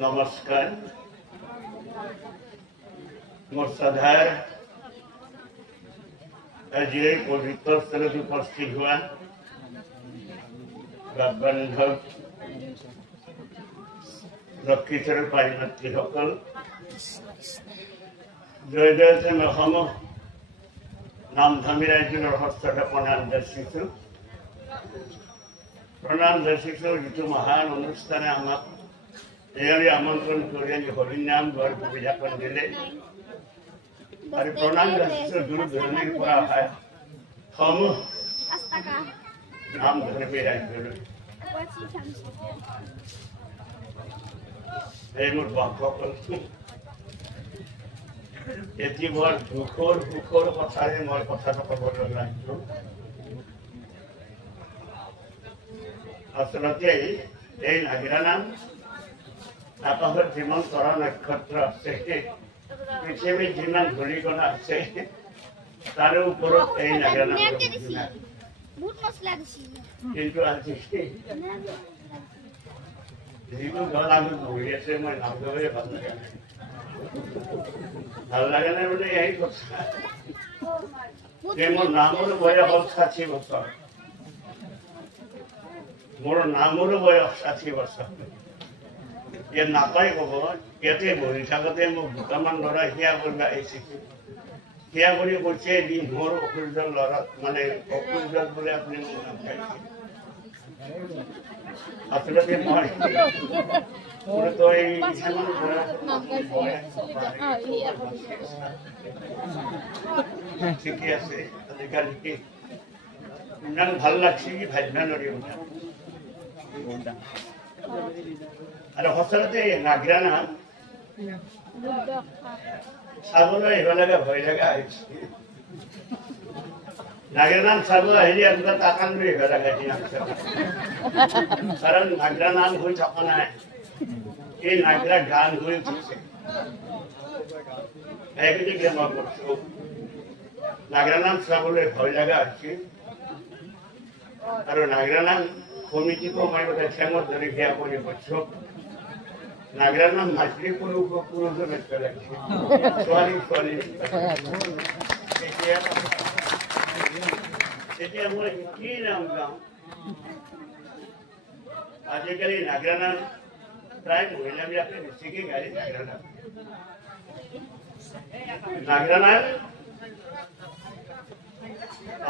নমস্কাৰ মোৰ শ্ৰদ্ধাৰ আজি এই পবিত্ৰ স্থলত উপস্থিত হোৱা বান্ধৱ লক্ষিতৰ পাৰিমাতৃসকল জয় জয়তে অসম নামধামী ৰাজ্যৰ হস্তত প্ৰণাম যাচিছোঁ যিটো মহান অনুষ্ঠানে আমাক এয়াৰে আমন্ত্ৰণ কৰি আজি হৰিনাম গোৱাৰ সুবিধাকণ দিলে আৰু প্ৰণাম যাচিছোঁ দূৰ দূৰণিৰ পৰা অহা সমূহ নামধৰ্মী ৰাজ্যলৈ এই মোৰ ভক্তসকল এটি বৰ দুখৰ সুখৰ কথাৰে মই কথাটো ক'বলৈ লাগিছোঁ আচলতে এই নাগিৰা নাম আকাশত যিমান তৰা নক্ষত্ৰ আছে পৃথিৱীত যিমান ধূলিকণা আছে তাৰে ওপৰত এই নাগিৰা নাম কিন্তু আজি যিটো দল আমি বহি আছে মই নাম ল'বলৈ ভাল লগা নাই মানে এই কথা যে মোৰ নামৰ বয়স হ'ল 60 বছৰ মোৰ নামৰো বয়স 60 বছৰ ইয়াত নাপাই ক'ব ইয়াতে বহি থাকোঁতে মোক দুটামান ল'ৰা সেয়া কৰিব আহিছিল সেয়া কৰি কৈছে দি মোৰ অসুবিধাৰ ল'ৰা মানে অসুবিধাত বোলে আপুনি মোক নাম পাইছে আচলতে মই ঠিকে আছে আজিকালি ইমান ভাল লাগছে কি ভাবিব নোৱাৰি আৰু সঁচাতে নাগিৰা নাম চাবলৈ আহিব লগা ভয় লগা আহিছে নাগিৰা নাম চাব আহিলে আপোনাৰ টাকান লৈ আহিব লগা কাৰণ নাগিৰা নাম হৈ থকা নাই এই নাগিৰা গান হৈ উঠিছে এইগতিকে মই কৈছোঁ নাগিৰা নাম চাবলৈ ভয় লগা হৈছে আৰু নাগিৰা নাম কমিটিকো মই বোলে ঠেঙত ধৰি সেয়া কৰি কৈছোঁ নাগিৰা নাম মাতৃ পুৰুষে লাগিছে ছোৱালী এতিয়া মই কি নাম গাওঁ আজিকালি নাগিৰা নাম প্ৰায় মহিলাবিলাকে বেছিকৈ গাড়ী নাগিৰা নাম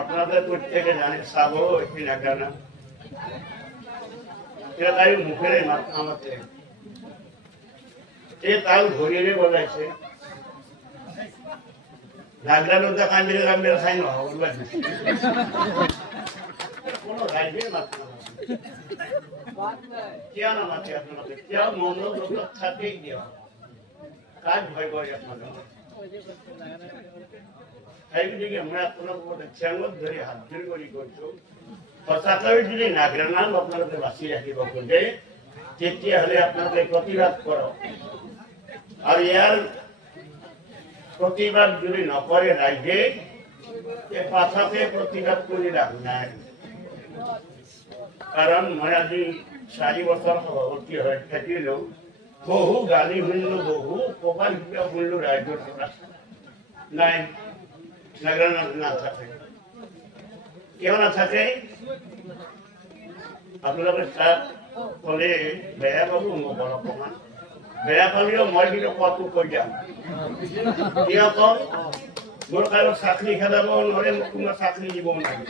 আপোনাদের প্রত্যেকে জানে চাবো একটি নাগিরা নাম এটা তাই মুখেরে আমাকে তাল ঘড়িয়ে বলাইছে নাগিরা নদী কান্দিরে কান্দিরে খাই নহব কোনো রাজ্যের মাত্র কিয় নামাতে আপোনালোকে কিয় মনৰ লগত থাকেই দিয়া কাক ভয় কৰে আপোনালোকে সেইগতিকে মই আপোনালোকৰ ঠেঙত ধৰি হাত জোৰ কৰি কৈছোঁ সঁচাকৈ যদি নাগিৰা নাম আপোনালোকে বাছি ৰাখিব খোজে তেতিয়াহ'লে আপোনালোকে প্ৰতিবাদ কৰক আৰু ইয়াৰ প্ৰতিবাদ যদি নকৰে ৰাইজে পাছতে প্ৰতিবাদ কৰি লাভ নাই কাৰণ মই আজি 4 বছৰ সভাপতি হৈ থাকিলোঁ বহু গালি শুনিলোঁ বহু প্ৰবাদ শুনিলোঁ ৰাইজৰ পৰা নাই নাগিৰা নাম নাথাকে কিয় নাথাকে আপোনালোকে তাত ক'লে বেয়া পাব মোক অকণমান বেয়া পালেও মই কিন্তু কতো কৈ যাম কিয় কম মোৰ কাৰো চাকৰি খেদাব নোৱাৰে মোক কোনো চাকৰি দিব নোৱাৰে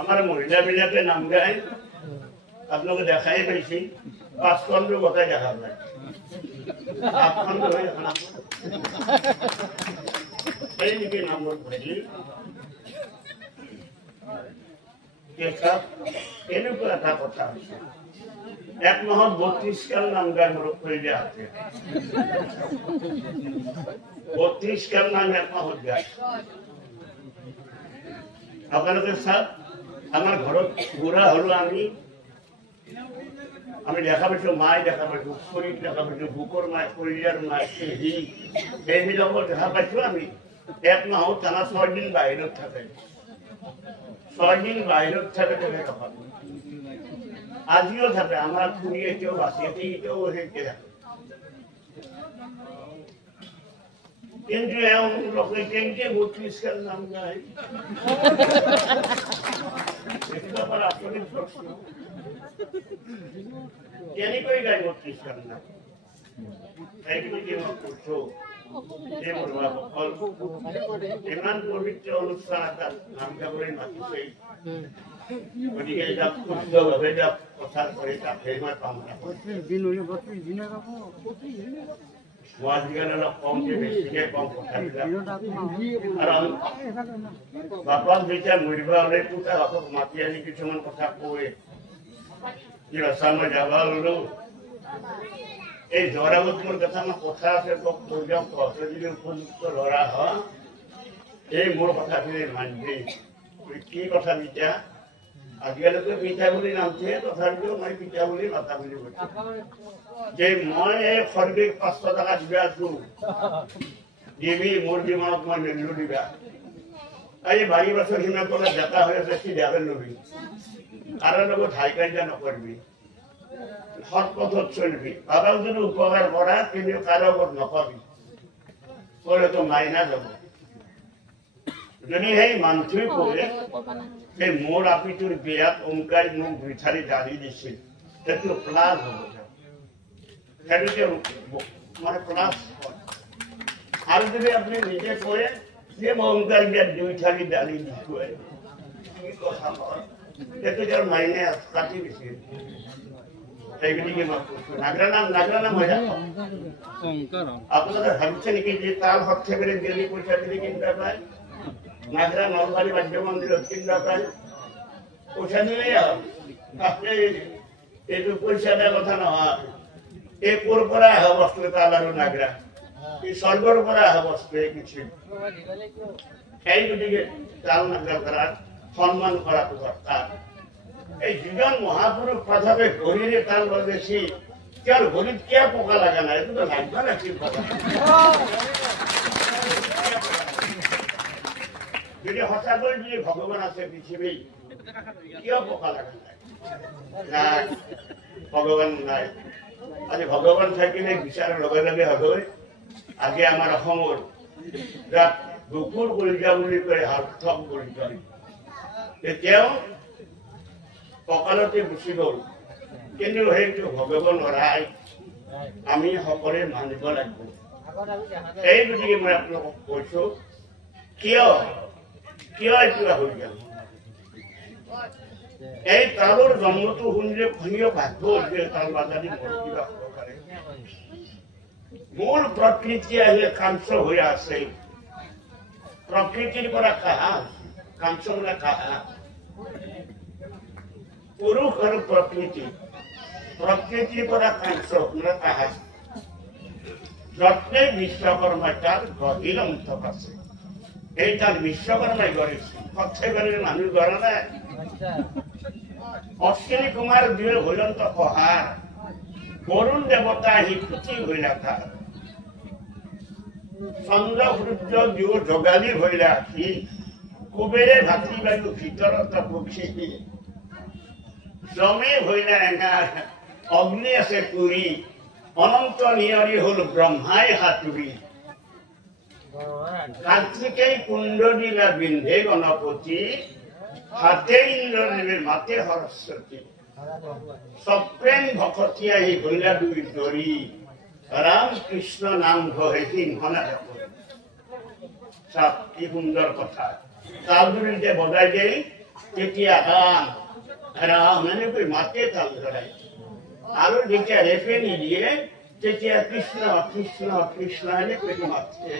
আমাৰ মহিলাবিলাকে নাম গায় আপোনালোকে দেখাই পাইছে 5 খণ্ড গোটাই দেখা পায় 7 খণ্ড হৈ এইদিকে নামৰ ভাজি এনেকুৱা এটা কথা আছে 1 মাহত 32 কাল নাম গায় মোৰ কৰিলে আছে 32 কাল নাম 1 মাহত গায় আপোনালোকে চাওক আমার ঘরত বুড়া হলো আমি দেখা পাইছো মায় দেখা পাইছো শরীর দেখা পাইছো বুকর মায় কলিজার মায় এইবিলাকত দেখা পাইছো আমি 1 মাহত টানা 6 দিন বাহিৰত থাকে 6 দিন বাহিৰত থাকে তেনে কথা আজিও থাকে আমাৰ খুৰী এতিয়াও বাচি আছে এতিয়াও হেৰিকে থাকে কিন্তু এওঁ লোকে কেনেকে 32 কাল নাম গায় এটা বড় আচৰিত প্ৰশ্ন কেনেকৈ গায় 32 কাল নাম এইখিনি মই কৈছো এই মোৰ ইমান পবিত্ৰ অনুষ্ঠান এটা নাম গাবলৈ মাতিছে গতিকে এটা শুদ্ধভাৱে এটা প্ৰচাৰ কৰি তাক সেই মই কামনা মই আজিকালি অলপ কমকে বেছিকে কম কথাবিলাক আৰু বাপাক যেতিয়া মৰিবা হ'লে তোতা বাপক মাতি আনি কিছুমান কথা কয় কি ৰচা মই যাব ল'লো এই জৰাগত মোৰ কথা মই কথা আছে কৈ যাওঁ তহঁতে যদি উপযুক্ত ল'ৰা হয় এই মোৰ কথাখিনি মানিবি কি কথা পিতা আজিকালিতো পিতা বুলি নামছে তথাপিও মই পিতা বুলি মাতা বুলি কৈছো যে মই এই সৰ্বিক 500 টকা দিবা আছো দিবি মোৰ জীৱনত মই নেলো দিবা এই 22 বছৰ সিমান তলত ডেকা হৈ আছে সি দেখাই লবি কাৰো লগত হাই কাজিয়া নকৰিবি সৎ পথত চলিবি কাৰোক যদি উপকাৰ কৰা কিন্তু কাৰো আগত নকবি কৰিলেতো মাইনা যাব যদি সেই মানুহটোৱে কয় সেই মোৰ আপিটোৰ বিয়াত অংকাই মোক ভিঠাৰী দালি দিছিল সেইটো প্লাছ হ'ব সেইটোকে মানে প্লাছ আৰু যদি আপুনি নিজে কয় যে মই অংকাৰ বিয়াত 2 থালি দালি দিছো কি কথা হয় সেইটো যাৰ মাইনে কাটি দিছিল সেইগতিকে মই কৈছো নাগৰা নাম হয় আপোনালোকে ভাবিছে নেকি যে তাল হত্যা দিল্লী পইচা দিলে কিনবা পায় নাগৰা নলবাৰী বাদ্য মন্দিৰত কিনবা পায় পইচা দিলেই এইটো পইচা দিয়া কথা নহয় এই ক'ৰ পৰা অহা বস্তু তাল আৰু নাগৰা এই স্বৰ্গৰ পৰা অহা বস্তু কিছু সেই গতিকে তাল নাগৰা কৰাৰ সন্মান কৰাটো দৰকাৰ এই যিজন মহাপুৰুষ প্ৰথাপে ভৰিৰে তাল বজাইছি তেওঁৰ ভৰিত কিয় পোকা লগা নাই এইটোতো লাগিব নাছিল যদি সঁচাকৈ যদি ভগৱান আছে পৃথিৱীত কিয় পোকা লগা নাই নাই ভগৱান নাই আজি ভগৱান থাকিলে বিচাৰৰ লগে লগে হয় আজি আমাৰ অসমৰ যাক বুকুৰ কলিজা বুলি কয় সাৰ্থক কলিজা তেওঁ কঁকালতে গুচি গ'ল কিন্তু সেইটো ভগৱান ৰাই আমি সকলোৱে মানিব লাগিব সেই গতিকে মই আপোনালোকক কৈছো কিয় এইটো হৈ গ'ল এই তালৰ জন্মটো শুনিলে শুনিও ভাগ্য যে তাল বাজাদি কিবা হ'ব পাৰে মূল প্ৰকৃতি আহি কাঞ্চ হৈ আছে প্ৰকৃতিৰ পৰা কাহা কাঞ্চ মানে কাহা পুৰুষ আৰু প্ৰকৃতিৰ পৰা কাঞ্চ মানে কাহা যত্নে বিশ্বকৰ্মাই তাৰ গভীৰ অন্তক আছে এই তার বিশ্বকর্মাই করেছে সত্যি করে মানুষ গড়া নাই অশ্বিনী কুমার দুই হইলন্ত কহার বরুণ দেবতা হিকুচি হইলা তার চন্দ্র সূর্য দুই যোগালী হইলা সি কুবেরে ভাতৃ বায়ু ভিতরত পক্ষী জমে হইলা এঙার অগ্নি আছে পুরী অনন্ত নিয়রি হল ব্রহ্মাই হাতুরি কার্তিকেই কুণ্ড দিলা বিন্ধে গণপতি হাতে ইন্দ্রদেবের মাতে সরস্বতী সপ্রেম ভকতি আহি হইলা দুই দরি রাম কৃষ্ণ নাম ঘরে সিংহনা চাপ কি সুন্দর কথা তাল দুরি যে বজাই দেই তেতিয়া রাম রাম এনেকৈ মাতে তাল ধরাই আর যেতিয়া রেফে নিদিয়ে তেতিয়া কৃষ্ণ কৃষ্ণ কৃষ্ণ এনেকৈ মাতে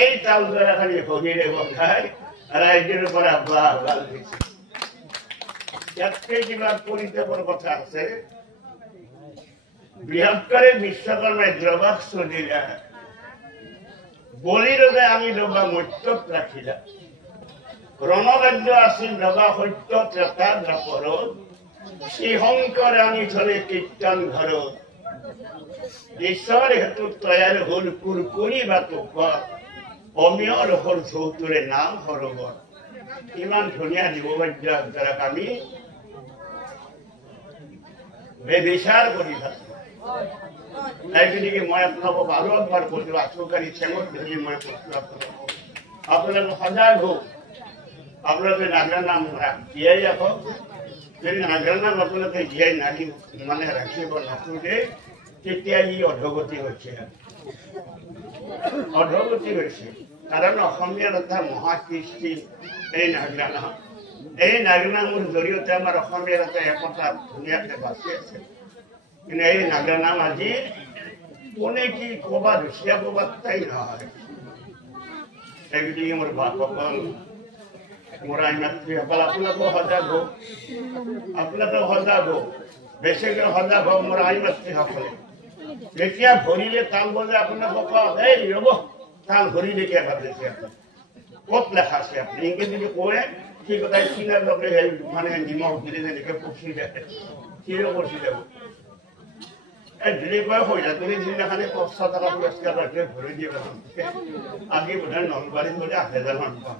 এই তাল ধরা খালি ভগিরে বজায় রাজ্যের পৰা গাল দিছে ইয়াতকে কিবা পৰিতাপৰ কথা আছে বৃহৎকৰে বিশ্বকৰ্মায় দ্ৰবাক্ষ দিলা বলিৰবে আমি ডবা মত্যত ৰাখিলা ৰণৰাজ্য আছিল ডবা সত্য ত্ৰেতা দ্ৰাপৰ শ্ৰীশঙ্কৰ আনি থলে কীৰ্তন ঘৰ ঈশ্বৰ হেতু তৈয়াৰ হল কুৰকুৰি বা তোকৰ অমিয়ৰ হল চৌতুৰে নাম সৰোবৰ ইমান ধুনীয়া জীৱবাদ্য যাৰা আমি বেবিচাৰ কৰি থাকো তাই গতিকে মই আপোনালোকক আৰু একবাৰ কৈছো আচুকাৰী চেঙত ধৰি মই কৈছো আপোনালোক সজাগ হওক আপোনালোকে নাগৰা নাম জীয়াই ৰাখক যদি নাগৰা নাম আপোনালোকে জীয়াই নাহি মানে ৰাখিব নোখোজে তেতিয়া ই অধোগতি হৈছে কাৰণ অসমীয়াৰ এটা মহাকৃষ্টি এই নাগৰা নাম এই নাগৰা নামৰ জৰিয়তে আমাৰ অসমীয়াৰ এটা একতা ধুনীয়াকে বাচি আছে কিন্তু এই নাগৰা নাম আজি কোনে কি ক'বাত ৰুচিয়া ক'বাত তাই নহয় সেইগতিকে মোৰ বাপসকল মোৰ আই মাতৃসকল আপোনালোকেও সজাগ হওক বেছিকৈ সজাগ হওক মোৰ আই মাতৃসকলে যেতিয়া ভৰিলে তাল বজে আপোনালোকক এই ৰ'ব তাল ভৰি দেখি ভাবিছে ক'ত লেখা আছে আপুনি ইংৰাজী কয় ঠিক কথা কিনাৰ লগে মানে নিমখ দিলে যেনেকৈ পচি যায় কিয় পচি যাব দিলীপ হৈ যায় তুমি যিদিনাখনে ৫০০ টকা পুৰস্কাৰ ৰাখি ভৰি দিয়ে আজি বোধহয় নলবাৰীত বোলে ৮,০০০ মান পাম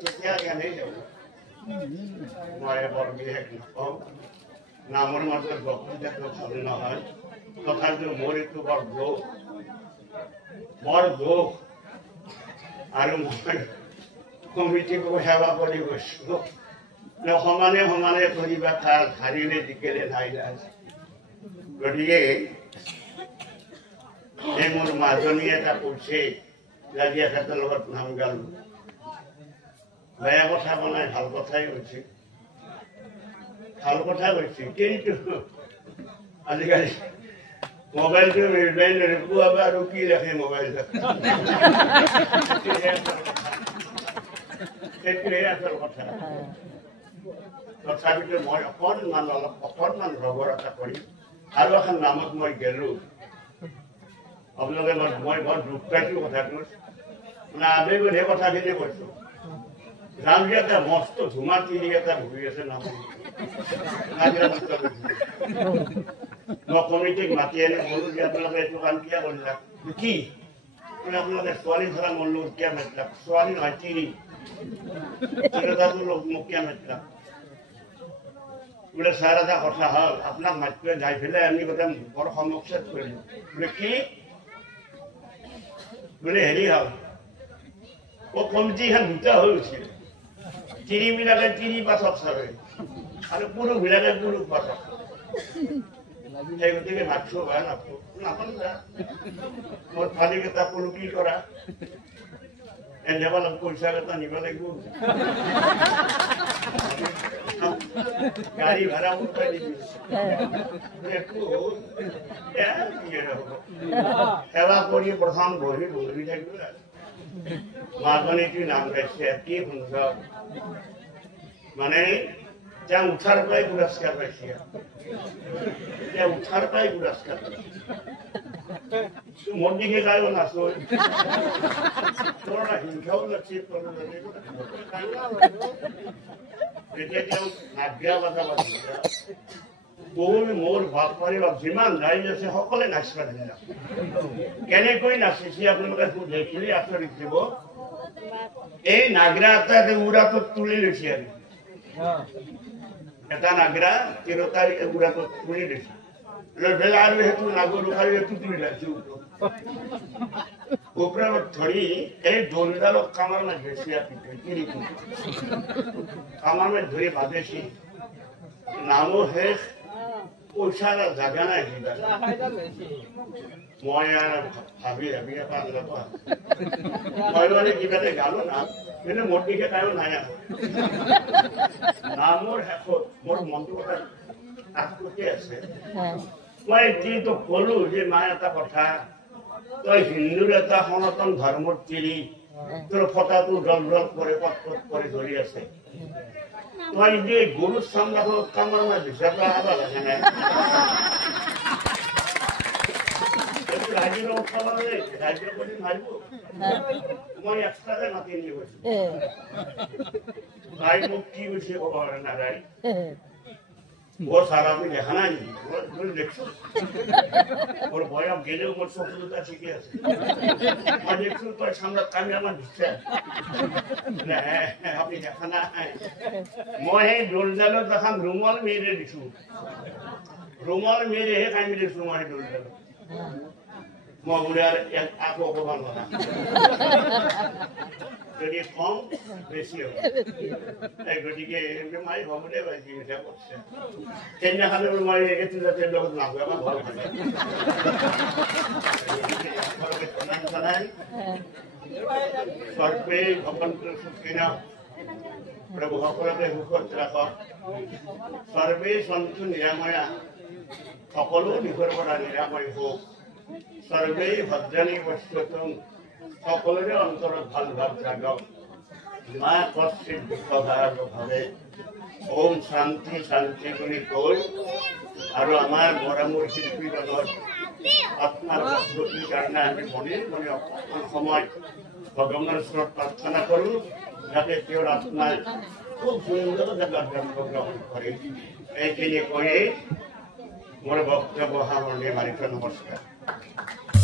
তেতিয়া জ্ঞানেই যাব মই বৰ বিশেষ নকওঁ নামৰ মাজত বক্তৃতাটো ভাল নহয় তথাপিও মোৰ এইটো বৰ দুখ আৰু মই কমিটিকো সেৱা কৰি গৈছো সমানে সমানে কৰিবা তাৰ হাৰিলে জিকিলে নাই গতিকে এই মোৰ মাজনী এটা কৈছে আজি এখেতৰ লগত নাম গালো বেয়া কথা বনাই ভাল কথাই কৈছে কিন্তু আজিকালি মোবাইলটো পুৱাবা আৰু কি ৰাখে মোবাইলটো সেইটোৱে আচল কথা তথাপিতো মই অকণমান ৰগৰতা কৰিম আৰু এখন নামত মই গেলো আপোনালোকে মই বৰ দুখ পাইছো কথাটো মানে আবেগতহে কথাখিনি কৈছো যাম যে এটা মস্ত ধুমা তিৰি এটা ঘূৰি আছে নাম মই কমিটিক মাতি আনি কলো যে আপোনালোকে এইটো কাম কিয় কৰিলা কি আপোনালোকে ছোৱালী ধৰা মোৰ লগত কিয় মাতিলা ছোৱালী নহয় তিৰি মোক কিয় মাতিলা বোলে ছাৰ এটা কথা হ'ল আপোনাক মাতিলে যাই পেলাই আমি গোটেই বৰ সমস্যাত কৰিলো বোলে কি বোলে হেৰি হ'ল কমিটিখন দুটা হৈ উঠিল তিৰিবিলাকে তিৰি পাছত চাবে আৰু পুৰুষবিলাকে পুৰুষ পাছত সেই গতিকে মাতিছো বেয়া নাপাওঁ মোৰ ফালিকেইটা পুৰুষী কৰা এনেকুৱা পইচা কেইটা নিব লাগিব গাড়ী ভাড়া উঠাই দিবি সেৱা কৰি প্ৰথম বহি থাকিব মাজনীটিৰ নাম গাইছে কি সুন্দৰ মানে তেওঁ উঠাৰ পৰাই পুৰস্কাৰ পাইছে মোৰ দিকে গাইব নাচো হিংসাও লাগছে তেতিয়া তেওঁ নাগ্ৰা বাজা বাজিছে মোৰ ভাগ পৰিবাৰ যিমান ৰাইজ আছে সকলোৱে নাচিব দিলে কেনেকৈ নাচিছে আপোনালোকে দেখিলে আচৰিত দিব এই নাগ্ৰা এটা উৰাটোত তুলি লৈছে আৰু এটা নাগ্ৰা তিৰোতাৰ উৰাটোত তুলি লৈছে লৈ পেলাই আৰু সেইটো নাগৰ আৰু এইটো তুলি লৈছে ওপৰত ধৰি এই দোলডালক কামাৰ মাছ বেছি কামাৰ মাছ ধৰি ভাবেছি নামো শেষ পইচা জাগা নাই মই আৰু ভাবি মই মানে কিবাতে গালো না কিন্তু মোৰ দিকে তাইও নাই নামৰ শেষত মোৰ মনটো এটা আকুতি আছে মই যিটো কলো যে মা এটা কথা তই হিন্দুৰ এটা সনাতন ধৰ্মৰ তিৰি তোৰ ফটাটো জল জল কৰে পট কৰি ধৰি আছে তই যে গৰু চামৰাখনত কামৰ মাছ হিচাপে আব লাগে নাই ৰাজ্যৰ ৰাজ্য কৰি মাৰিব মই এক্সট্ৰাকে মাতি নি গৈছো তাই মোক কি কৈছে ক'ব নাযায় ও স্যার আপনি দেখা নাই দেখছো ওর বয়াম গেলেও ওর শত্রুতা ঠিকই আছে দেখছো তোর সামনে কামি আমার দিচ্ছে আপনি দেখা নাই মই সেই দোল জালত দেখাম রুমাল মেরে দিছো রুমাল মেরে হে কামি দিছো মই দোল জালত মই বোলে আর আকো অপমান কথা যদি কম বেশি হবে গতিকে মাই ভাবলে জিনিসটা করছে সেইদিনাখানে মই এইটো যাতে লগত নাহো আমার ভাল লাগে সর্বে ভগবন্তৰ সুখিনা প্ৰভু সকলোকে সুখত ৰাখক সৰ্বে সন্তু নিৰাময়া সকলো দিশৰ পৰা নিৰাময় হওক সৰ্বে ভদ্ৰাণী পশ্যতুম সকলোৰে অন্তৰত ভাল ভাৱ জাগক মা কষ্টিত বিপদাভাৱে ওম শান্তি শান্তি বুলি কৈ আৰু আমাৰ মৰামূৰ শিল্পীজনৰ আত্মাৰ গতিৰ কাৰণে আমি মনে মনে অকণমান সময় ভগৱানৰ ওচৰত প্ৰাৰ্থনা কৰোঁ যাতে তেওঁৰ আত্মাই খুব সুন্দৰ জেগাত জন্মগ্ৰহণ কৰে এইখিনি কৈয়ে মোৰ বক্তব্য সামৰণি মাৰিছো নমস্কাৰ